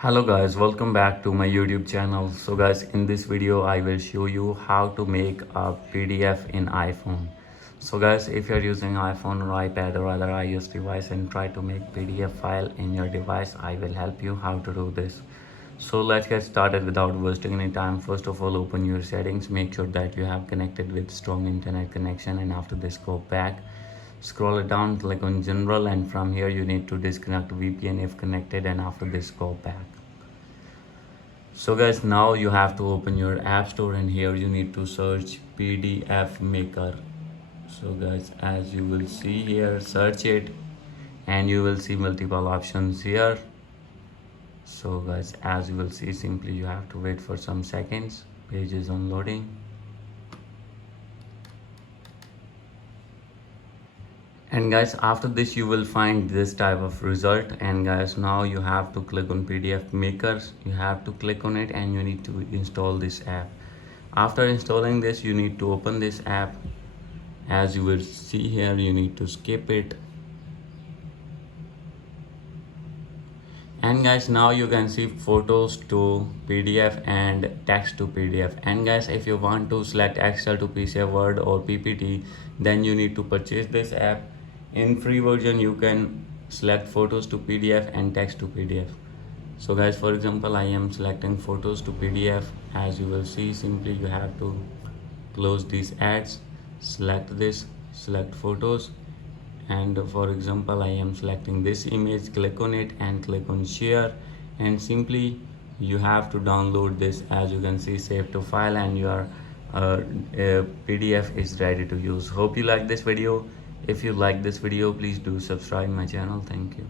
Hello guys, welcome back to my YouTube channel. So guys, in this video I will show you how to make a PDF in iPhone. So guys, if you're using iPhone or iPad or other iOS device and try to make PDF file in your device, I will help you how to do this. So let's get started without wasting any time. First of all, open your settings, make sure that you have connected with strong internet connection, and after this go back, scroll it down, click on general, and from here you need to disconnect VPN if connected, and after this go back. So guys, now you have to open your app store, and here you need to search PDF maker. So guys, as you will see here, search it and you will see multiple options here. So guys, as you will see, simply you have to wait for some seconds. Page is unloading. And guys, after this you will find this type of result. And guys, now you have to click on PDF makers. You have to click on it and you need to install this app. After installing this, you need to open this app. As you will see here, you need to skip it. And guys, now you can see photos to PDF and text to PDF. And guys, if you want to select Excel to PC, Word or PPT, then you need to purchase this app. In free version you can select photos to PDF and text to PDF. So guys, for example, I am selecting photos to PDF. As you will see, simply you have to close these ads, select this, select photos, and for example I am selecting this image, click on it and click on share, and simply you have to download this. As you can see, save to file, and your PDF is ready to use. Hope you like this video. If you like this video, please do subscribe my channel. Thank you.